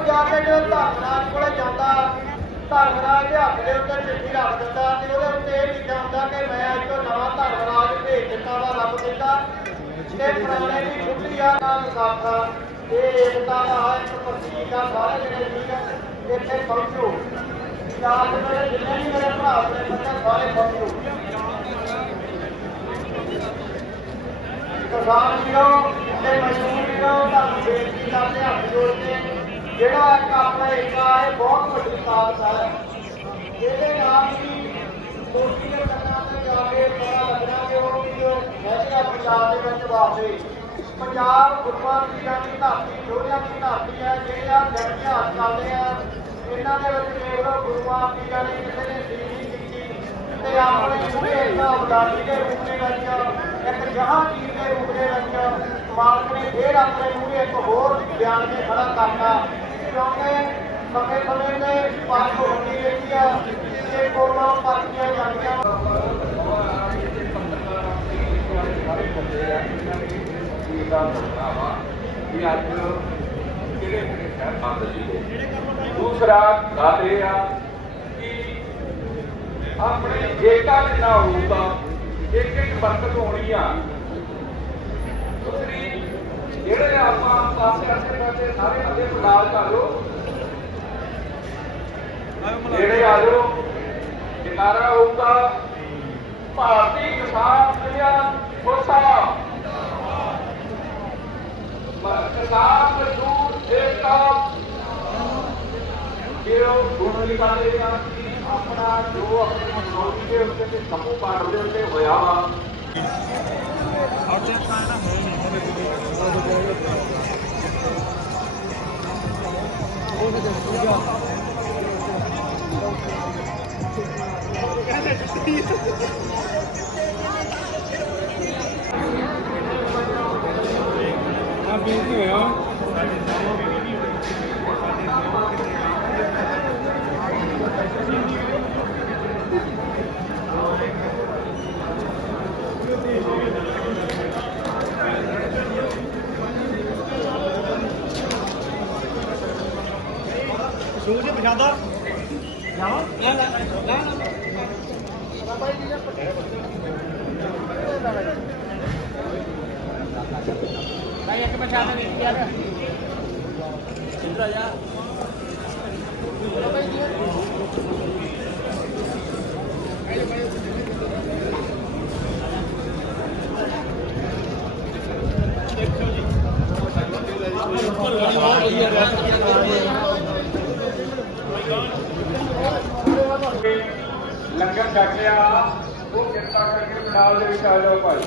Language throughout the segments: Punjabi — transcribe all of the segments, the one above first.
ਉਹ ਜਾ ਕੇ ਜੋ ਧਰਮਰਾਜ ਕੋਲੇ ਜਾਂਦਾ, ਧਰਮਰਾਜ ਦੇ ਹੱਥ ਦੇ ਉੱਤੇ ਚਿੱਠੀ ਰੱਖ ਦਿੰਦਾ ਤੇ ਉਹਦੇ ਉੱਤੇ ਇਹ ਲਿਖਿਆ ਹੁੰਦਾ ਕਿ ਮੈਂ ਅੱਜ ਤੋਂ ਨਵਾਂ ਧਰਮਰਾਜ ਭੇਜ ਦਿੱਤਾ ਵਾ, ਰੱਬ ਦਿੱਤਾ। ਤੇ ਪੁਰਾਣੇ ਦੀ ਛੁੱਟੀ ਆ ਨਾਲ ਸਾਥਾ ਇਹ ਏਕਤਾ ਦਾ ਇੱਕ ਪ੍ਰਤੀਕ ਆ, ਸਾਰੇ ਜਿਹੜੇ ਵੀਰ ਇੱਥੇ ਪਹੁੰਚੋ ਚਾਰ ਮੇਰੇ ਜਿੰਨੇ ਵੀ ਮੇਰੇ ਭਰਾ ਆਪਣੇ ਬੱਚੇ, ਸਾਰੇ ਪਹੁੰਚੋ ਕਿਸਾਨ ਵੀਰੋ ਤੇ ਮਜ਼ਦੂਰ ਵੀਰੋ ਤੁਹਾਨੂੰ ਬੇਨਤੀ ਕਰਦੇ ਹੱਥ ਜੋੜ ਕੇ। ਜਿਹੜਾ ਇੱਕ ਆਪਣਾ ਏਕਾ ਹੈ ਬਹੁਤ ਵੱਡੀ ਤਾਕਤ ਹੈ। ਇਹਦੇ ਨਾਲ ਵੀ ਕੋਸ਼ੀ ਦੇ ਕੰਨਾਂ ਤੇ ਜਾ ਕੇ ਪਤਾ ਲੱਗਣਾ ਕਿ ਉਹ ਵੀ ਜੋ ਪੰਜਾਬ ਦੇ ਵਿੱਚ ਵਾਸਤੇ। ਪੰਜਾਬ ਗੁਰੂਆਂ ਦੀ ਧਰਤੀ ਯੋਧਿਆਂ ਦੀ ਧਰਤੀ ਹੈ ਜਿਹੜੀਆਂ ਜੰਗੀਆਂ ਹੱਥ ਆ। ਇਹਨਾਂ ਦੇ ਵਿੱਚ ਦੇਖ ਲਓ, ਗੁਰੂਆਂ ਪੀਰਾਂ ਨੇ ਕਿਸੇ ਨੇ ਸੀ ਕੀਤੀ ਤੇ ਆਪਣੇ ਪੂਰੇ ਇੱਕ ਅਵਦਾਨੀ ਦੇ ਰੂਪ ਦੇ ਵਿੱਚ, ਇੱਕ ਜਹਾਂਗੀਰ ਦੇ ਰੂਪ ਦੇ ਵਿੱਚ, ਮਾਲਕ ਨੇ ਫੇਰ ਆਪਣੇ ਮੂਹਰੇ ਇੱਕ ਹੋਰ ਬਿਆਨ ਕੇ ਖੜਾ ਕਰਤਾ। ਕਿਉਂਕਿ ਸਮੇਂ ਸਮੇਂ ਤੇ ਪਾਸ ਹੁੰਦੀ ਰਹੀ ਆ ਤੇ ਕੋਲੋਂ ਪਰਚੀਆਂ ਜਾਂਦੀਆਂ ਦੂਸਰਾ ਗੱਲ ਇਹ ਆ ਕਿ ਆਪਣੇ ਏਕਾ ਦੇ ਹੋਊਗਾ ਇੱਕ ਇੱਕ ਬਰਕਤ ਹੋਣੀ ਆ। ਦੂਸਰੀ ਜਿਹੜੇ ਆਪਾਂ ਪਾਸੇ ਆਸੇ ਪਾਸੇ ਸਾਰੇ ਬੰਦੇ ਨਾਲ ਕਰ ਲਓ। ਜਿਹੜੇ ਆ ਜਾਓ ਜਨਾਰਾ ਹੋਊਗਾ ਭਾਰਤੀ ਕਿਸਾਨ ਯੂਨੀਅਨ ਮੁਰਦਾਬਾਦ ਕਿਸਾਨ ਮਜ਼ਦੂਰ ਏਕਤਾ। ਕਿ ਉਹ ਗੁਣ ਲਿਖਾਦੇ ਆਪਣਾ ਜੋ ਆਪਣੀ ਮਨੋਰਥ ਦੇ ਉੱਤੇ ਤੇ ਸਮੂਹ ਪਾਠ ਦੇ ਉੱਤੇ ਹੋਇਆ ਵਾ। 然后直接穿一下，没有拧过的这个，然后就勾一个。ਲੈ ਲੈ ਲੈ ਭਾਈ ਇੱਕ ਪਛਾਦਾ ਨਹੀਂ ਯਾਰ ਇੰਦਰਾ ਜਾ ਲੰਗਰ ਛਕ ਲਿਆ ਉਹ ਕਿਰਪਾ ਕਰਕੇ ਪੰਡਾਲ ਦੇ ਵਿੱਚ ਆ ਜਾਓ ਭਾਈ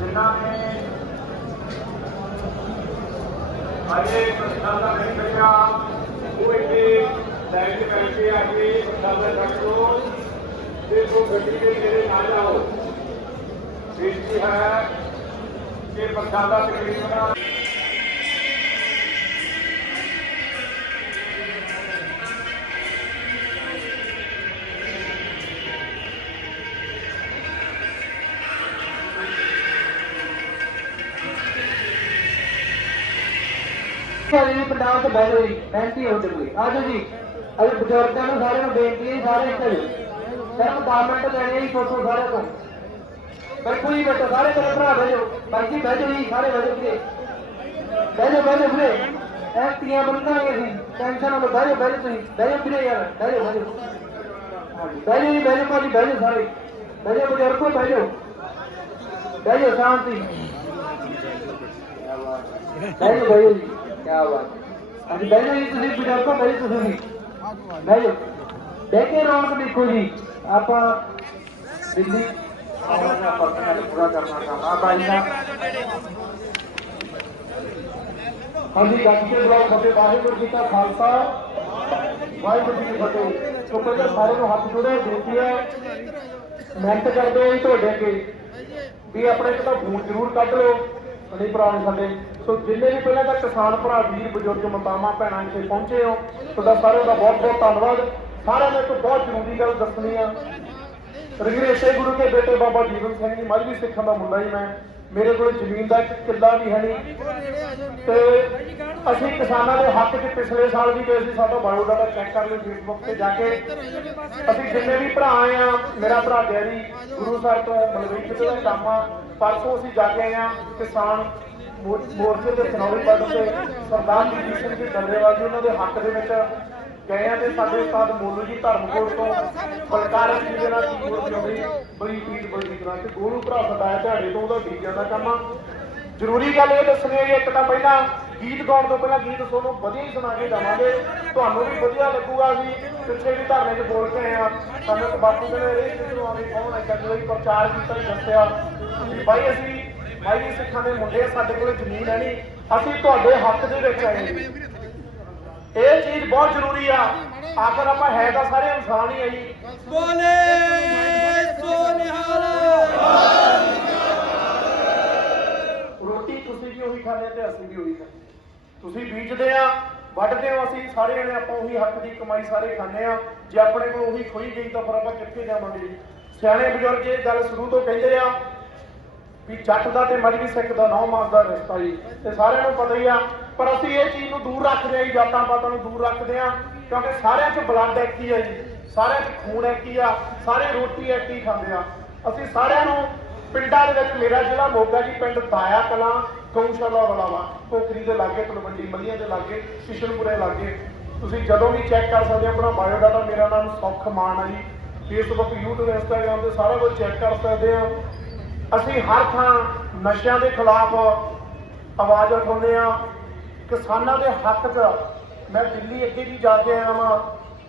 ਜਿਨ੍ਹਾਂ ਨੇ ਅਜੇ ਪ੍ਰਸ਼ਾਦਾ ਨਹੀਂ ਮਿਲਿਆ ਉਹ ਇੱਥੇ ਲਾਈਨ 'ਚ ਬੈਠ ਕੇ ਆ ਕੇ ਪ੍ਰਸ਼ਾਦਾ ਛਕ ਲਓ ਤੇ ਉਹ ਗੱਡੀ ਦੇ ਨੇੜੇ ਨਾ ਜਾਓ ਬੇਨਤੀ ਹੈ ਕਿ ਪ੍ਰਸ਼ਾਦਾ ਤਕਰੀਬਨ ਪੰਜਾਬ ਤੋਂ ਬੈਠੋ ਜੀ ਬੇਨਤੀ ਹੋ ਚੁੱਕੀ ਆ ਜਾਓ ਜੀ ਅਜੇ ਬਜ਼ੁਰਗਾਂ ਨੂੰ ਸਾਰਿਆਂ ਨੂੰ ਬੇਨਤੀ ਹੈ ਸਾਰੇ ਇੱਥੇ ਸਿਰਫ 10 ਮਿੰਟ ਲੈਣੇ ਜੀ ਫੋਟੋ ਸਾਰੇ ਤੋਂ ਬਿਲਕੁਲ ਹੀ ਬੈਠੋ ਸਾਰੇ ਮੇਰੇ ਭਰਾ ਬੈਠੋ ਬਾਈ ਜੀ ਬੈਠੋ ਜੀ ਸਾਰੇ ਬੈਠੋ ਵੀਰੇ ਬੈਠੋ ਬੈਠੋ ਵੀਰੇ ਐ ਬੰਦਾਂਗੇ ਜੀ ਟੈਨਸ਼ਨ ਨਾ ਲਓ ਬੈਠੋ ਬੈਠੋ ਤੁਸੀਂ ਬੈਠੋ ਵੀਰੇ ਯਾਰ ਬੈਠੋ ਬੈਠੋ ਬੈਠੋ ਜੀ ਬੈਠੋ ਭਾਜੀ ਬੈਠੋ ਸਾਰੇ ਬੈਠੋ ਬਜ਼ੁਰਗੋ ਬੈਠੋ ਬੈਠੋ ਸ਼ਾਂਤੀ ਬੈਠੋ ਬੈਠੋ ਜੀ ਕੀ ਬਾਤ ਅੱਜ ਬੈਠੋ ਜੀ ਤੁਸੀਂ ਬਜ਼ੁਰਗੋ ਬੈਠੋ ਤੁਸੀਂ ਵੀ। ਬੈਠੋ ਬਹਿ ਕੇ ਰੌਣਕ ਦੇਖੋ ਜੀ। ਆਪਾਂ ਦਿੱਲੀ ਆਪਣਾ ਪਰਸਨਲ ਪੂਰਾ ਕਰਨਾ ਚਾਹੁੰਦਾ। ਬਾਈ ਦਾ। ਹਾਂਜੀ, ਗੱਜ ਕੇ ਬੁਲਾਓ, ਫਤਿਹ। ਵਾਹਿਗੁਰੂ ਜੀ ਕਾ ਖਾਲਸਾ। ਵਾਹਿਗੁਰੂ ਜੀ ਕੀ ਫਤਿਹ। ਸੋ ਪਹਿਲਾਂ ਸਾਰੇ ਨੂੰ ਹੱਥ ਜੋੜੇ, ਬੇਨਤੀ ਹੈ। ਮਿਹਨਤ ਕਰਦੇ ਹਾਂ ਤੁਹਾਡੇ ਅੱਗੇ। ਵੀ ਆਪਣੇ ਇੱਕ ਤਾਂ ਫੋਨ ਜ਼ਰੂਰ ਕੱਢ ਲਓ ਬੜੇ ਭਰਾ ਨੇ ਸਾਡੇ। ਸੋ ਜਿੰਨੇ ਵੀ ਪਹਿਲਾਂ ਤਾਂ ਕਿਸਾਨ ਭਰਾ, ਵੀਰ, ਬਜ਼ੁਰਗ ਮਤਾਮਾ ਭੈਣਾਂ ਇੱਥੇ ਪਹੁੰਚੇ ਹੋ, ਤੁਹਾਡਾ ਸਾਰਿਆਂ ਦਾ ਬਹੁਤ ਬਹੁਤ ਧੰਨਵਾਦ। ਸਾਰਿਆਂ ਨੇ ਇੱਕ ਬਹੁਤ ਜ਼ਰੂਰੀ ਗੱਲ ਦੱਸਣੀ ਆ। ਰਗਰੇਸ਼ੇ ਗੁਰੂ ਕੇ ਬੇਟੇ ਬਾਬਾ ਜੀਵਨ ਸਿੰਘ ਜੀ ਮਜਬੀ ਸਿੱਖਾਂ ਦਾ ਮੁੰਡਾ ਹੀ ਮੈਂ। ਮੇਰੇ ਕੋਲ ਜ਼ਮੀਨ ਦਾ ਇੱਕ ਕਿੱਲਾ ਵੀ ਹੈ ਨਹੀਂ। ਤੇ ਅਸੀਂ ਕਿਸਾਨਾਂ ਦੇ ਹੱਕ 'ਚ ਪਿਛਲੇ ਸਾਲ ਵੀ ਗਏ ਸੀ, ਸਾਡਾ ਬਾਇਓਡਾਟਾ ਚੈੱਕ ਕਰ ਲਿਓ ਫੇਸਬੁੱਕ ਤੇ ਜਾ ਕੇ। ਅਸੀਂ ਜਿੰਨੇ ਵੀ ਭਰਾ ਆਏ ਆ, ਮੇਰਾ ਭਰਾ ਡੈਰੀ ਗੁਰੂ ਸਾਹਿਬ ਤੋਂ ਬਲਵੀਰ ਜੀ ਦਾ ਕੰਮ ਆ, ਪਰਸੋਂ ਅਸੀਂ ਜਾ ਕੇ ਆਏ ਆ ਕਿਸਾਨ ਮੋਰਚੇ ਦੇ ਚੁਣਾਵੀ ਪੱਦ ਤੇ ਸਰਦਾਰ ਜੀ ਸਿੰਘ ਜੀ ਡੱਲੇਵਾਲ ਜੀ ਉਹਨਾਂ ਦੇ ਹੱਕ ਦੇ ਵਿੱਚ ਗਏ ਆ ਤੇ ਸਾਡੇ ਉਸਤਾਦ ਮੋਲੂ ਜੀ ਧਰਮਕੋਟ ਤੋਂ ਬਲਕਾਰ ਜੀ ਦੇ ਨਾਲ ਕੀ ਹੋਰ ਬੜੀ ਪੀੜ ਬੜੀ ਤਰ੍ਹਾਂ ਤੇ ਗੋਲੂ ਭਰਾ ਸਦਾਇਆ ਝਾੜੇ ਤੋਂ ਉਹਦਾ ਡੀਜੇ ਦਾ ਕੰਮ ਆ। ਜ਼ਰੂਰੀ ਗੱਲ ਇਹ ਦੱਸਣੀ ਹੈ ਇੱਕ ਤਾਂ ਪਹਿਲਾਂ ਗੀਤ ਗਾਉਣ ਤੋਂ ਪਹਿਲਾਂ ਗੀਤ ਤੁਹਾਨੂੰ ਵਧੀਆ ਹੀ ਸੁਣਾ ਕੇ ਜਾਵਾਂਗੇ। ਤੁਹਾਨੂੰ ਵੀ ਵਧੀਆ ਲੱਗੂਗਾ ਵੀ ਪਿੱਛੇ ਵੀ ਧਰਨੇ 'ਚ ਬੋਲ ਕੇ ਆਏ ਆ। ਸਾਨੂੰ ਇੱਕ ਬਾਪੂ ਕਹਿੰਦੇ ਇਹ ਕਿਹਨੂੰ ਆਵੇ ਕੌਣ ਹੈ ਜਦੋਂ ਪ੍ਰਚਾਰ ਕੀਤਾ ਹੀ ਦੱਸਿਆ। ਵੀ ਭਾਈ ਅਸੀਂ ਮਾਈ ਸਿੱਖਾਂ ਦੇ ਮੁੰਡੇ ਸਾਡੇ ਕੋਲ ਜ਼ਮੀਨ ਹੈ ਨਹੀਂ। ਅਸੀਂ ਤੁਹਾਡੇ ਹੱਕ ਦੇ ਵਿੱਚ ਆਏ ਜੀ ਇਹ ਚੀਜ਼ ਬਹੁਤ ਜ਼ਰੂਰੀ ਆ। ਆਖਰ ਆਪਾਂ ਹੈ ਤਾਂ ਸਾਰੇ ਇਨਸਾਨ ਹੀ ਆ ਜੀ। ਬੋਲੇ ਸੋ ਨਿਹਾਲ। ਰੋਟੀ ਤੁਸੀਂ ਵੀ ਉਹੀ ਖਾਂਦੇ ਤੇ ਅਸੀਂ ਵੀ ਉਹੀ ਖਾਂਦੇ। ਤੁਸੀਂ ਬੀਜਦੇ ਆ ਵੱਢਦੇ ਹੋ ਅਸੀਂ ਸਾਰੇ ਜਣੇ ਆਪਾਂ ਉਹੀ ਹੱਕ ਦੀ ਕਮਾਈ ਸਾਰੇ ਖਾਂਦੇ ਆ। ਜੇ ਆਪਣੇ ਕੋਲ ਉਹੀ ਖੋਈ ਗਈ ਤਾਂ ਫਿਰ ਆਪਾਂ ਕਿੱਥੇ ਜਾਵਾਂਗੇ ਜੀ? ਸਿਆਣੇ ਬਜ਼ੁਰਗ ਇਹ ਗੱਲ ਸ਼ੁਰੂ ਤੋਂ ਕਹਿੰਦੇ ਆ ਵੀ ਜੱਟ ਦਾ ਤੇ ਮਜਬੀ ਸਿੱਖ ਦਾ ਨੌ ਮਾਸ ਦਾ ਰਿਸ਼ਤਾ ਜੀ। ਤੇ ਸਾਰਿਆਂ ਨੂੰ ਪਤਾ ਹੀ ਆ, ਪਰ ਅਸੀਂ ਇਹ ਚੀਜ਼ ਨੂੰ ਦੂਰ ਰੱਖਦੇ ਆ ਜੀ, ਜਾਤਾਂ ਪਾਤਾਂ ਨੂੰ ਦੂਰ ਰੱਖਦੇ ਆ, ਕਿਉਂਕਿ ਸਾਰਿਆਂ 'ਚ ਬਲੱਡ ਇੱਕ ਹੀ ਆ ਜੀ। ਸਾਰਿਆਂ 'ਚ ਖੂਨ ਇੱਕ ਹੀ ਆ, ਸਾਰੇ ਰੋਟੀ ਇੱਕ ਹੀ ਖਾਂਦੇ ਆ। ਅਸੀਂ ਸਾਰਿਆਂ ਨੂੰ ਪਿੰਡਾਂ ਦੇ ਵਿੱਚ, ਮੇਰਾ ਜ਼ਿਲ੍ਹਾ ਮੋਗਾ ਜੀ ਪਿੰਡ ਦਾਇਆ ਕਲਾਂ, ਗਊਸ਼ਾਲਾ ਵਾਲਾ ਵਾ ਟੋਕਰੀ ਦੇ ਲਾਗੇ, ਤਲਵੰਡੀ ਮੱਲੀਆਂ ਦੇ ਲਾਗੇ, ਕਿਸ਼ਨਪੁਰੇ ਲਾਗੇ, ਤੁਸੀਂ ਜਦੋਂ ਵੀ ਚੈੱਕ ਕਰ ਸਕਦੇ ਹੋ ਆਪਣਾ ਬਾਇਓਡਾਟਾ ਮੇਰਾ ਨਾਮ ਸੁੱਖ ਮਾਨ ਆ ਜੀ। ਫੇਸਬੁੱਕ YouTube, Instagram ਤੇ ਸਾਰਾ ਕੁਝ ਚੈੱਕ ਕਰ ਸਕਦੇ ਆ। ਅਸੀਂ ਹਰ ਥਾਂ ਨਸ਼ਿਆਂ ਦੇ ਖਿਲਾਫ ਆਵਾਜ਼ ਉਠਾਉਂਦੇ ਆ ਕਿਸਾਨਾਂ ਦੇ ਹੱਕ 'ਚ ਮੈਂ ਦਿੱਲੀ ਅੱਗੇ ਵੀ ਜਾ ਕੇ ਆਇਆ ਵਾਂ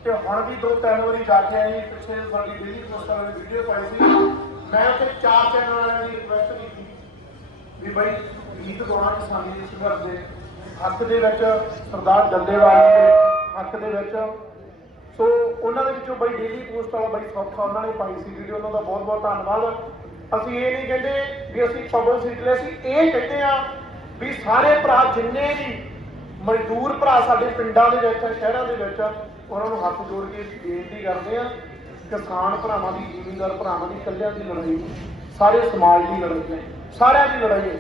ਤੇ ਹੁਣ ਵੀ ਦੋ ਤਿੰਨ ਵਾਰੀ ਜਾ ਕੇ ਆਈ ਪਿੱਛੇ ਸਾਡੀ ਦਿੱਲੀ ਪੋਸਟ ਨੇ ਵੀਡੀਓ ਪਾਈ ਸੀ। ਮੈਂ ਉੱਥੇ ਚਾਰ ਚੈਨਲ ਵਾਲਿਆਂ ਦੀ ਰਿਕੁਐਸਟ ਕੀਤੀ ਵੀ ਬਈ ਗੀਤ ਗਾਉਣਾ ਕਿਸਾਨੀ ਦੇ ਸੰਘਰਸ਼ ਦੇ। ਹੱਕ ਦੇ ਵਿੱਚ ਸਰਦਾਰ ਡੱਲੇਵਾਲ ਦੇ ਹੱਕ ਦੇ ਵਿੱਚ। ਸੋ ਉਹਨਾਂ ਦੇ ਵਿੱਚੋਂ ਬਈ ਡੇਲੀ ਪੋਸਟ ਵਾਲਾ ਬਈ ਸੌਖਾ ਉਹਨਾਂ ਨੇ ਪਾਈ ਸੀ ਵੀਡੀਓ ਉਹਨਾਂ ਦਾ ਬਹੁਤ ਬਹੁਤ ਧੰਨਵਾਦ। ਅਸੀਂ ਇਹ ਨਹੀਂ ਕਹਿੰਦੇ ਵੀ ਅਸੀਂ ਪਬਲਿਸਿਟੀ ਲਈ ਅਸੀਂ ਇਹ ਕਹਿੰਦੇ ਆ ਵੀ ਸਾਰੇ ਭਰਾ ਜਿੰਨੇ ਵੀ ਮਜ਼ਦੂਰ ਭਰਾ ਸਾਡੇ ਪਿੰਡਾਂ ਦੇ ਵਿੱਚ ਸ਼ਹਿਰਾਂ ਦੇ ਵਿੱਚ ਉਹਨਾਂ ਨੂੰ ਹੱਥ ਜੋੜ ਕੇ ਬੇਨਤੀ ਕਰਦੇ ਆ, ਕਿਸਾਨ ਭਰਾਵਾਂ ਦੀ, ਜ਼ਿਮੀਂਦਾਰ ਭਰਾਵਾਂ ਦੀ, ਇਕੱਲਿਆਂ ਦੀ ਲੜਾਈ ਸਾਰੇ ਸਮਾਜ ਦੀ ਲੜਾਈ ਹੈ, ਸਾਰਿਆਂ ਦੀ ਲੜਾਈ ਹੈ।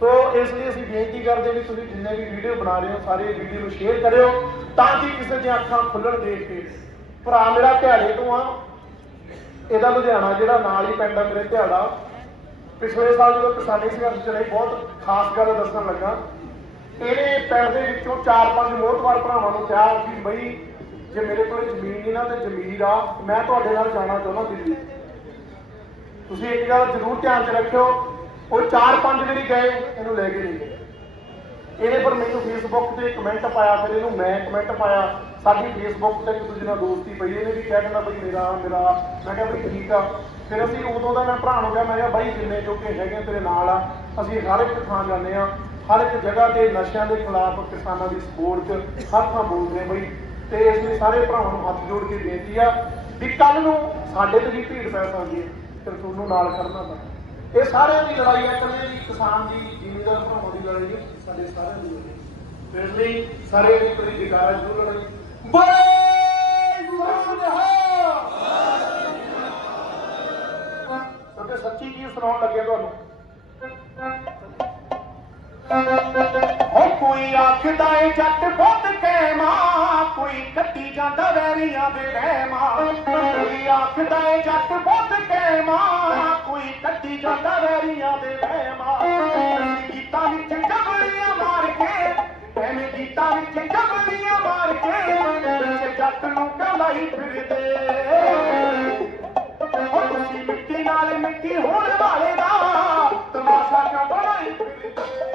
ਸੋ ਇਸ ਲਈ ਅਸੀਂ ਬੇਨਤੀ ਕਰਦੇ ਵੀ ਤੁਸੀਂ ਜਿੰਨੇ ਵੀ ਵੀਡੀਓ ਬਣਾ ਰਹੇ ਹੋ, ਸਾਰੇ ਵੀਡੀਓ ਨੂੰ ਸ਼ੇਅਰ ਕਰਿਓ, ਤਾਂ ਕਿ ਕਿਸੇ ਦੀਆਂ ਅੱਖਾਂ ਖੁੱਲਣ ਦੇਖ ਕੇ ਭਰਾ ਮੇਰਾ ਧਿਆੜੇ ਤੋਂ ਆ ਇਹਦਾ ਲੁਧਿਆਣਾ ਜਿਹੜਾ ਨਾਲ ਹੀ ਪਿੰਡ ਮੇਰੇ ਧਿਆੜਾ ਪਿਛਲੇ ਸਾਲ ਜਦੋਂ ਕਿਸਾਨੀ ਸੰਘਰਸ਼ ਚਲੇ ਬਹੁਤ ਖਾਸ ਗੱਲ ਦੱਸਣ ਲੱਗਾ। ਇਹਨੇ ਪਿੰਡ ਦੇ ਵਿੱਚੋਂ ਚਾਰ ਪੰਜ ਮੋਹਤਵਾਰ ਭਰਾਵਾਂ ਨੂੰ ਕਿਹਾ ਕਿ ਬਈ, ਜੇ ਮੇਰੇ ਕੋਲ ਜ਼ਮੀਨ ਨਹੀਂ ਨਾ ਤੇ ਜ਼ਮੀਰ ਆ, ਮੈਂ ਤੁਹਾਡੇ ਨਾਲ ਜਾਣਾ ਚਾਹੁੰਦਾ ਦਿੱਲੀ। ਤੁਸੀਂ ਇੱਕ ਗੱਲ ਜ਼ਰੂਰ ਧਿਆਨ 'ਚ ਰੱਖਿਓ, ਉਹ ਚਾਰ ਪੰਜ ਜਿਹੜੀ ਗਏ, ਇਹਨੂੰ ਲੈ ਕੇ ਨਹੀਂ ਗਏ। ਇਹਨੇ ਪਰ ਮੈਨੂੰ ਫੇਸਬੁੱਕ ਤੇ ਕਮੈਂਟ ਪਾਇਆ, ਫਿਰ ਇਹਨੂੰ ਮੈਂ ਕਮੈਂਟ ਪਾਇਆ। ਸਾਡੀ ਫੇਸਬੁੱਕ ਤੇ ਇੱਕ ਦੂਜੇ ਨਾਲ ਦੋਸਤੀ ਪਈ ਇਹਨੇ ਵੀ ਕਹਿ ਦਿੰਦਾ ਬਈ ਮੇਰਾ ਮੇਰਾ। ਮੈਂ ਕਿਹਾ ਬਈ ਠੀਕ ਆ। ਫਿਰ ਅਸੀਂ ਉਦੋਂ ਦਾ ਮੈਂ ਭਰਾ ਨੂੰ ਕਿਹਾ, ਮੈਂ ਕਿਹਾ ਬਾਈ ਜਿੰਨੇ ਜੋਗੇ ਹੈਗੇ ਤੇਰੇ ਨਾਲ ਆ, ਅਸੀਂ ਹਰ ਇੱਕ ਥਾਂ ਜਾਂਦੇ ਆ, ਹਰ ਇੱਕ ਜਗ੍ਹਾ ਤੇ ਨਸ਼ਿਆਂ ਦੇ ਖਿਲਾਫ ਕਿਸਾਨਾਂ ਦੀ ਸਪੋਰਟ 'ਚ ਹਰ ਥਾਂ ਬੋਲਦੇ ਆ ਬਈ। ਤੇ ਇਸ ਲਈ ਸਾਰੇ ਭਰਾਵਾਂ ਨੂੰ ਹੱਥ ਜੋੜ ਕੇ ਬੇਨਤੀ ਆ ਵੀ ਕੱਲ ਨੂੰ ਸਾਡੇ ਤੇ ਵੀ ਭੀੜ ਪੈ ਸਕਦੀ ਹੈ, ਤੇ ਤੁਹਾਨੂੰ ਨਾਲ ਖੜਨਾ ਪੈਣਾ। ਇਹ ਸਾਰਿਆਂ ਦੀ ਲੜਾਈ ਹੈ ਇਕੱਲੇ ਦੀ, ਕਿਸਾਨ ਦੀ, ਜ਼ਿਮੀਂਦਾਰ ਭਰਾਵਾਂ ਦੀ ਲੜਾਈ ਹੈ ਸਾਡੇ ਸਾਰਿਆਂ ਦੀ ਲੜਾਈ ਇਸ ਲਈ ਸਾਰੇ ਦੀ ਕੋਈ ਜਗਾਰਾ ਜ਼ਰੂਰ ਲੜਾਈ। ਕਿਉਂਕਿ ਸੱਚੀ ਚੀਜ਼ ਸੁਣਾਉਣ ਲੱਗੇ ਤੁਹਾਨੂੰ? ਹੋ ਕੋਈ ਆਖਦਾ ਏ ਜੱਟ ਬੁੱਧ ਕਹਿਮਾ ਕੋਈ ਕੱਟੀ ਜਾਂਦਾ ਵੈਰੀਆਂ ਦੇ ਰਹਿਮਾ ਕੋਈ ਆਖਦਾ ਏ ਜੱਟ ਬੁੱਧ ਕਹਿਮਾ ਜੱਟ ਨੂੰ ਕਹਿੰਦਾਈ ਫਿਰਦੇ। ਉਹ ਤੁਸੀਂ ਮਿੱਟੀ ਨਾਲ ਮਿੱਟੀ ਹੋਣ ਵਾਲੇ ਦਾ ਤਮਾਸ਼ਾ ਕਿਉਂ ਬਣਾਈ ਫਿਰਦੇ?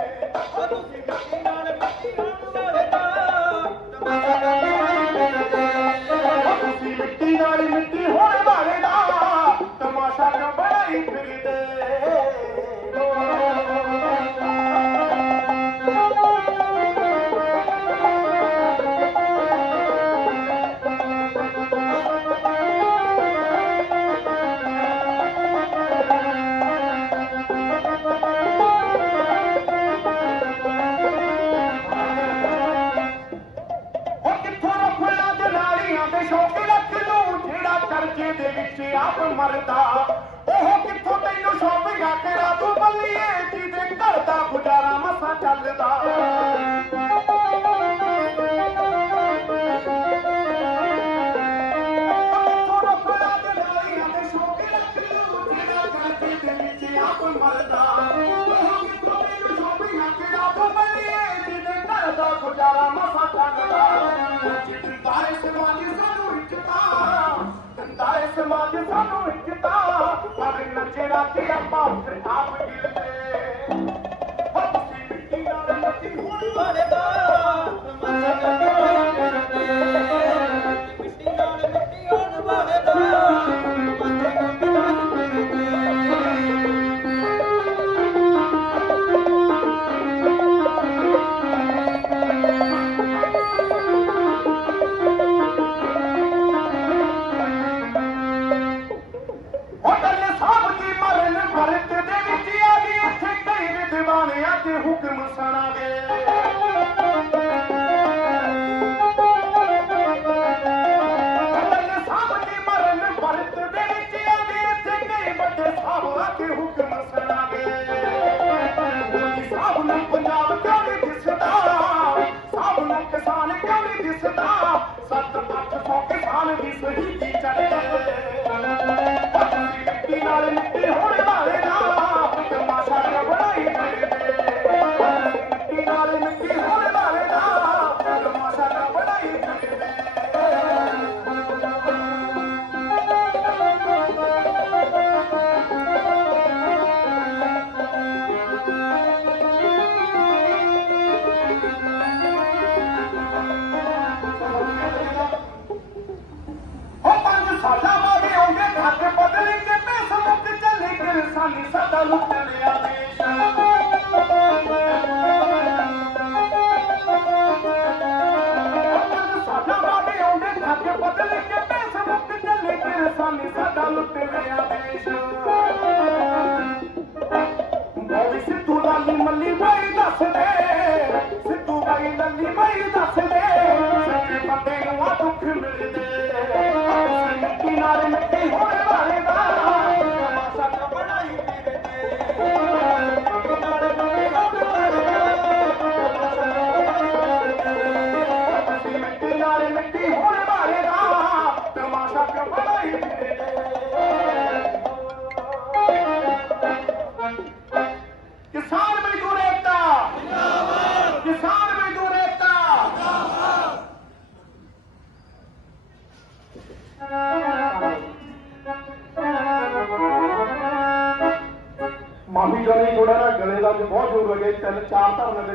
ਕੋਈ ਮਰਦਾ। ਉਹ ਕਿ ਤੋਰੇ ਨੂੰ ਸ਼ੋਭੀ ਹੱਕ ਆਪ ਬਣੇ ਜਿਹਦੇ ਘਰ ਦਾ ਗੁਜ਼ਾਰਾ ਮਸਾ ਟੰਗਦਾ ਜਿੱਦਾਂ ਸਮਾਜ ਸਾਨੂੰ ਇੱਕਤਾ ਜਿੱਦਾਂ ਸਮਾਜ ਸਾਨੂੰ ਇੱਕਤਾ ਪਰ ਨੱਚੇ ਰਾਤੇ ਆਪਾਂ ਫਿਰ ਆਪ ਗਿਲਦੇ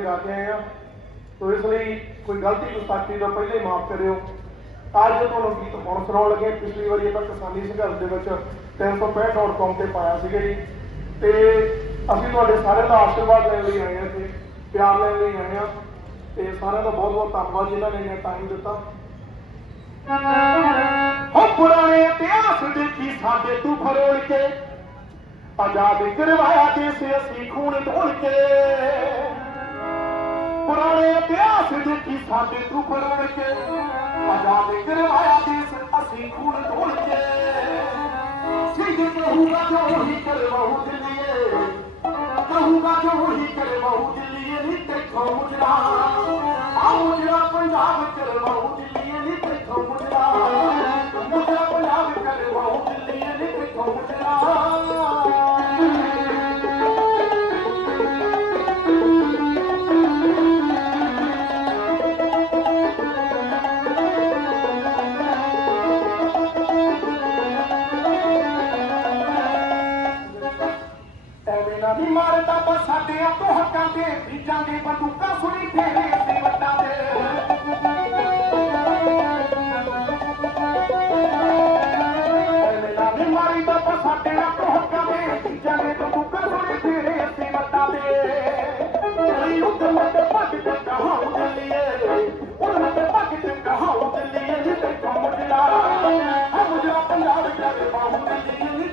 ਚਾਰ ਕੇ ਆਏ ਆ। ਤੋ ਇਸ ਲਈ ਕੋਈ ਗਲਤੀ ਗੁਸਤਾਖੀ ਤੋਂ ਪਹਿਲੇ ਮਾਫ ਕਰਿਓ। ਅੱਜ ਤੁਹਾਨੂੰ ਗੀਤ ਹੁਣ ਸੁਣਾਉਣ ਲੱਗੇ, ਪਿਛਲੀ ਵਾਰੀ ਆਪਾਂ ਕਿਸਾਨੀ ਸੰਘਰਸ਼ ਦੇ ਵਿੱਚ 365.com ਤੇ ਪਾਇਆ ਸੀਗਾ ਜੀ। ਤੇ ਅਸੀਂ ਤੁਹਾਡੇ ਸਾਰਿਆਂ ਦਾ ਆਸ਼ੀਰਵਾਦ ਲੈਣ ਲਈ ਆਏ ਹਾਂ ਇੱਥੇ, ਪਿਆਰ ਲੈਣ ਲਈ ਆਏ ਹਾਂ ਤੇ ਸਾਰਿਆਂ ਦਾ ਬਹੁਤ ਬਹੁਤ ਧੰਨਵਾਦ ਜਿਨ੍ਹਾਂ ਨੇ ਇੰਨਾ ਟਾਈਮ ਦਿੱਤਾ। ਹੋ ਪੁਰਾਣੇ ਇਤਿਹਾਸ ਦੇਖੀ ਸਾਡੇ ਤੂੰ ਫਰੋਲ ਕੇ, ਆਜ਼ਾਦ ਕਰਵਾਇਆ ਦੇਸ ਅਸੀਂ ਖੂਨ ਢੋਲ ਕੇ। ਪੁਰਾਣੇ ਇਤਿਹਾਸ ਦੇਖੀ ਸਾਡੇ ਤੂੰ ਫਰੋਲ ਕੇ ਆਜ਼ਾਦ ਕਰਵਾਇਆ ਦੇਸ, ਅਸੀਂ ਖੂਨ ਢੋਲ ਕੇ। ਸਿੰਘ ਕਹੂਗਾ ਜੋ ਹੀ ਕਰਵਾਉ ਦਿੱਲੀਏ। ਕਹੂਗਾ ਜੋ ਹੀ ਕਰਵਾਉ ਦਿੱਲੀਏ, ਨੀ ਤੇਥੋਂ ਮੁਜਰਾ। ਆ ਮੁਜਰਾ ਪੰਜਾਬ ਕਰਵਾਉ ਦਿੱਲੀਏ, ਨੀ ਤੇਥੋਂ ਮੁਜਰਾ। ਤੋਂ ਹੱਕਾਂ ਬੰਦੂਕਾਂ ਸੁਣੀ ਫੇਰੇ ਅਸੀਂ ਵੱਟਾਂ ਦੇ। ਐਵੇਂ ਨਾ ਵੀ ਮਾਰਦਾ ਸਾਡੇ ਤੋਂ ਹੱਕਾਂ ਦੇ ਬੀਜਾਂ ਬੰਦੂਕਾਂ ਸੁਣੀ ਫੇਰੇ ਅਸੀਂ ਵੱਟਾਂ ਦੇ। ਕੋਈ ਉਦਮ ਤੇ ਭੱਜ ਕੇ ਕਹਾਉ ਦਿੱਲੀਏ ਉਦਮ ਤੇ ਭੱਜ ਕੇ ਕਹਾਉ ਦਿੱਲੀਏ ਜਿ ਤੇ ਮੁਜਲਾ ਹੈ ਮੁਜਲਾ ਪੰਜਾਬ ਦੇ ਬਾਹੂ ਦਿੱਲੀਏ।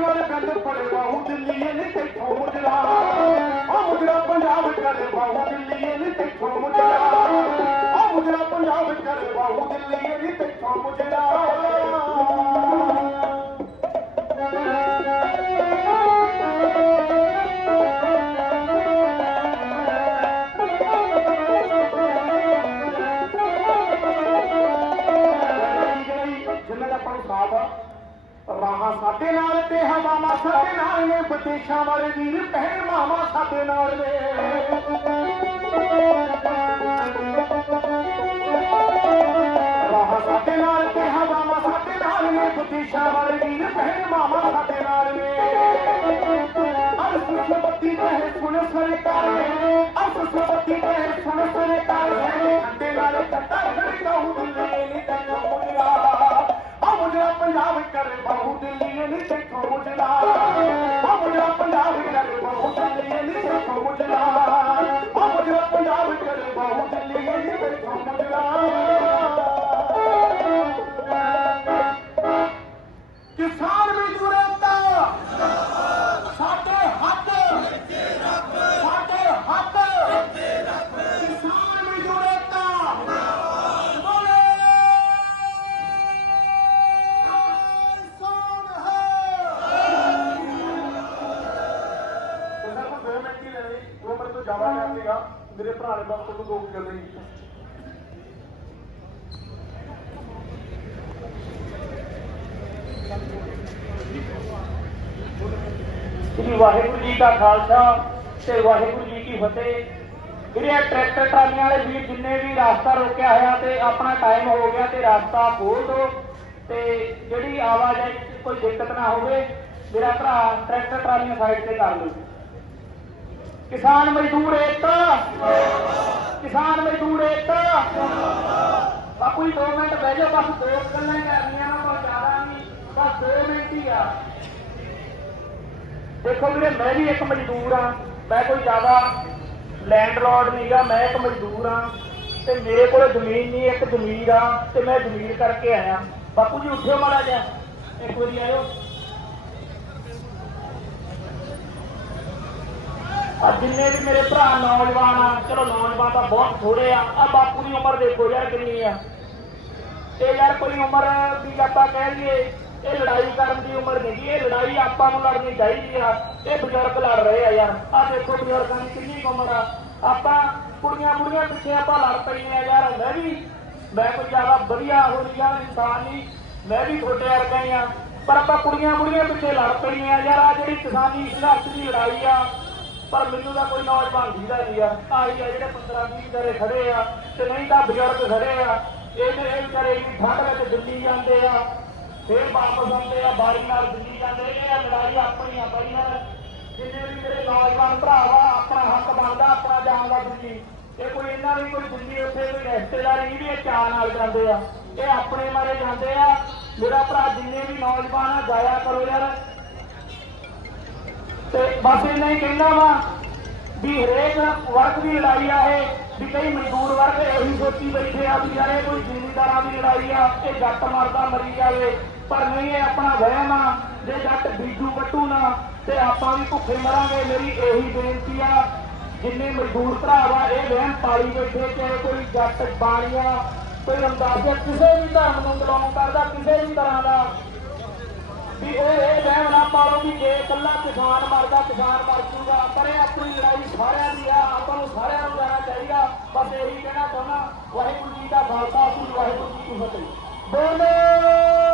ਕੰਨ ਫੜੇ ਬਾਹੂ ਦਿੱਲੀ ਨੇ ਤੇਥੋਂ ਮੁਜਰਾ। ਆ ਮੁਜਰਾ ਪੰਜਾਬ ਕਰੇ ਬਾਹੂ ਦਿੱਲੀ ਨੇ ਤੇਥੋਂ ਮੁਜਰਾ। ਆ ਮੁਜਰਾ ਪੰਜਾਬ ਕਰੇ ਬਾਹੂ ਦਿੱਲੀ ਨੇ ਤੇਥੋਂ ਮੁਜਰਾ। ਰਾਹਾਂ ਸਾਡੇ ਨਾਲ ਤੇ ਹਵਾਵਾਂ ਸਾਡੇ ਨਾਲ ਨੇ, ਵਿਦੇਸ਼ਾਂ ਵਾਲੇ ਵੀਰ ਪਹਿਣ ਮਾਵਾ ਸਾਡੇ ਨਾਲ ਨੇ। ਰਾਹਾਂ ਸਾਡੇ ਨਾਲ ਤੇ ਹਵਾਵਾਂ ਸਾਡੇ ਨਾਲ ਨੇ, ਵਿਦੇਸ਼ਾਂ ਵਾਲੇ ਵੀਰ ਪਹਿਣ ਮਾਵਾ ਸਾਡੇ ਨਾਲ ਨੇ। ਅਰਸ ਸਬਤੀ ਕਹੇ ਸੁਣ ਸਰਕਾਰੇ ਅਰਸ ਸਬਤੀ ਕਹੇ ਸੁਣ ਸਰਕਾਰੇ ਖੰਡੇ ਨਾਲ ਕੱਟਾ ਖੜਕਾਉ ਦਿੱਲੀ ਪੰਜਾਬ ਕਰੇ ਬਾਹੂ ਦਿੱਲੀ ਨੀ ਤੈਨੂੰ ਮੁਜਰਾ ਆ ਮੁਜਰਾ ਪੰਜਾਬ ਸ੍ਰੀ ਵਾਹਿਗੁਰੂ ਜੀ ਦਾ ਖਾਲਸਾ ਤੇ ਵਾਹਿਗੁਰੂ ਜੀ ਕੀ ਫਤਿਹ। ਜਿਹੜੇ ਟਰੈਕਟਰ ਟਰਾਲੀਆਂ ਵਾਲੇ ਵੀਰ ਜਿੰਨੇ ਵੀ ਰਸਤਾ ਰੋਕਿਆ ਹੋਇਆ ਤੇ ਆਪਣਾ ਟਾਈਮ ਹੋ ਗਿਆ ਤੇ ਰਸਤਾ ਖੋਲ ਦਿਓ ਤੇ ਜਿਹੜੀ ਆਵਾਜਾਈ ਕੋਈ ਦਿੱਕਤ ਨਾ ਹੋਵੇ। ਮੇਰਾ ਭਰਾ, ਟਰੈਕਟਰ ਟਰਾਲੀਆਂ ਸਾਈਡ ਤੇ ਕਰ ਲਓ। ਕਿਸਾਨ ਮਜ਼ਦੂਰ ਏਕਤਾ। ਕਿਸਾਨ ਮਜ਼ਦੂਰ ਏਕਤਾ। ਬਾਪੂ ਜੀ 2 ਮਿੰਟ ਬਹਿ ਜਾਓ, ਬਸ ਦੋ ਗੱਲਾਂ ਕਰਨੀਆਂ ਬਸ 2 ਮਿੰਟ ਹੀ ਆ। ਦੇਖੋ ਵੀਰੇ, ਮੈਂ ਵੀ ਇੱਕ ਮਜ਼ਦੂਰ ਆ ਮੈਂ ਕੋਈ ਜ਼ਿਆਦਾ ਲੈਂਡਲੋਰਡ ਨਹੀਂਗਾ ਮੈਂ ਇੱਕ ਮਜ਼ਦੂਰ ਆ ਤੇ ਮੇਰੇ ਕੋਲ ਜ਼ਮੀਨ ਨਹੀਂ, ਇੱਕ ਜ਼ਮੀਰ ਆ ਤੇ ਮੈਂ ਜ਼ਮੀਰ ਕਰਕੇ ਆਇਆ। ਬਾਪੂ ਜੀ, ਉੱਠਿਓ ਮਾੜਾ ਜਿਹਾ। ਇੱਕ ਵਾਰੀ ਆਇਓ। ਆ ਜਿੰਨੇ ਵੀ ਮੇਰੇ ਭਰਾ ਨੌਜਵਾਨ ਆ, ਚਲੋ ਨੌਜਵਾਨ ਤਾਂ ਬਹੁਤ ਥੋੜੇ ਆ। ਆ ਬਾਪੂ ਦੀ ਉਮਰ ਦੇਖੋ ਯਾਰ ਕਿੰਨੀ ਆ। ਤੇ ਯਾਰ ਕੋਈ ਉਮਰ ਦੀ ਆਪਾਂ ਕਹਿ ਲਈਏ ਇਹ ਲੜਾਈ ਕਰਨ ਦੀ ਉਮਰ ਨਹੀਂ ਇਹ ਲੜਾਈ ਆਪਾਂ ਨੂੰ ਲੜਨੀ ਚਾਹੀਦੀ ਆ। ਇਹ ਬਜ਼ੁਰਗ ਲੜ ਰਹੇ ਆ ਯਾਰ। ਆ ਦੇਖੋ ਬਜ਼ੁਰਗਾਂ ਦੀ ਕਿੰਨੀ ਕੁ ਉਮਰ ਆ। ਆਪਾਂ ਕੁੜੀਆਂ ਕੁੜੀਆਂ ਪਿੱਛੇ ਆਪਾਂ ਲੜ ਪੈਂਦੇ ਆ ਯਾਰ। ਮੈਂ ਵੀ ਮੈਂ ਕੋਈ ਜ਼ਿਆਦਾ ਵਧੀਆ ਹੋ ਗਿਆ ਇਨਸਾਨ ਨਹੀਂ। ਮੈਂ ਵੀ ਤੁਹਾਡੇ ਵਰਗਾ ਹੀ ਆ। ਪਰ ਆਪਾਂ ਕੁੜੀਆਂ ਕੁੜੀਆਂ ਪਿੱਛੇ ਲੜ ਪੈਂਦੇ ਆ ਯਾਰ। ਆ ਜਿਹੜੀ ਕਿਸਾਨੀ ਸੰਘਰਸ਼ ਦੀ ਲੜਾਈ ਆ, ਪਰ ਮੈਨੂੰ ਤਾਂ ਕੋਈ ਨੌਜਵਾਨ ਦੀਦਾ ਨਹੀਂ ਆ। ਆਹੀ ਆ ਜਿਹੜੇ 15 20 ਵਿਚਾਰੇ ਖੜੇ ਆ ਤੇ ਨਹੀਂ ਤਾਂ ਬਜ਼ੁਰਗ ਖੜੇ ਆ। ਇਹ ਮੇਰੇ ਵਿਚਾਰੇ ਇੰਨੀ ਠੰਡ ਵਿੱਚ ਦਿੱਲੀ ਜਾਂਦੇ ਆ। ਫੇਰ ਵਾਪਸ ਆਉਂਦੇ ਆ, ਬਾਰੀ ਨਾਲ ਦਿੱਲੀ ਜਾਂਦੇ ਇਹ ਲੜਾਈ ਆਪਣੀ ਆ ਬਾਈ ਯਾਰ ਜਿੰਨੇ ਵੀ ਮੇਰੇ ਨੌਜਵਾਨ ਭਰਾ ਆਪਣਾ ਹੱਕ ਬਣਦਾ, ਆਪਣਾ ਜਾਣ ਦਾ ਦਿੱਲੀ। ਇਹ ਕੋਈ ਇਹਨਾਂ ਦੀ ਕੋਈ ਦਿੱਲੀ, ਉੱਥੇ ਕੋਈ ਰਿਸ਼ਤੇਦਾਰੀ ਨਹੀਂ ਵੀ ਇਹ ਚਾਹ ਨਾਲ ਜਾਂਦੇ ਆ। ਇਹ ਆਪਣੇ ਮਾਰੇ ਜਾਂਦੇ ਆ। ਮੇਰਾ ਭਰਾ ਜਿੰਨੇ ਵੀ ਨੌਜਵਾਨ ਆ, ਜਾਇਆ ਕਰੋ ਯਾਰ। ਤੇ ਬਸ ਇੰਨਾ ਹੀ ਕਹਿਣਾ ਵਾ। ਵੀ ਹਰੇਕ ਵਰਗ ਦੀ ਲੜਾਈ ਆ ਇਹ, ਵੀ ਕਈ ਮਜ਼ਦੂਰ ਵਰਗ ਇਹੀ ਸੋਚੀ ਬੈਠੇ ਆ ਵੀ ਯਾਰ ਇਹ ਕੋਈ ਜ਼ਿਮੀਂਦਾਰਾਂ ਦੀ ਲੜਾਈ ਆ, ਇਹ ਜੱਟ ਮਰਦਾ ਮਰੀ ਜਾਵੇ। ਪਰ ਨਹੀਂ, ਇਹ ਆਪਣਾ ਵਹਿਮ ਆ, ਜੇ ਜੱਟ ਬੀਜੂ ਕੱਟੂ ਨਾ, ਤੇ ਆਪਾਂ ਵੀ ਭੁੱਖੇ ਮਰਾਂਗੇ। ਮੇਰੀ ਇਹੀ ਬੇਨਤੀ ਆ, ਜਿੰਨੇ ਮਜ਼ਦੂਰ ਭਰਾ ਵਾ, ਇਹ ਵਹਿਮ ਪਾਲੀ ਬੈਠੇ, ਚਾਹੇ ਕੋਈ ਜੱਟ ਬਾਣੀਆ ਕੋਈ ਅੰਦਾਜ਼ਾ, ਕਿਸੇ ਵੀ ਧਰਮ ਨੂੰ ਬਿਲੋਂਗ ਕਰਦਾ, ਕਿਸੇ ਵੀ ਤਰ੍ਹਾਂ ਦਾ ਵੀ ਉਹ ਇਹ ਵਹਿਮ ਨਾ ਪਾਲੋ ਵੀ ਜੇ ਇਕੱਲਾ ਕਿਸਾਨ ਮਰਦਾ, ਕਿਸਾਨ ਮਰ ਜੂਗਾ। ਪਰ ਇਹ ਆਪਣੀ ਲੜਾਈ ਸਾਰਿਆਂ ਦੀ ਆ, ਆਪਾਂ ਨੂੰ ਸਾਰਿਆਂ ਨੂੰ ਲੈਣਾ ਚਾਹੀਦਾ। ਬਸ ਇਹੀ ਕਹਿਣਾ ਚਾਹੁੰਦਾ, ਵਾਹਿਗੁਰੂ ਜੀ ਦਾ ਖਾਲਸਾ ਸ੍ਰੀ ਵਾਹਿਗੁਰੂ ਜੀ ਕੀ ਫਤਿਹ। ਬੋਲੇ!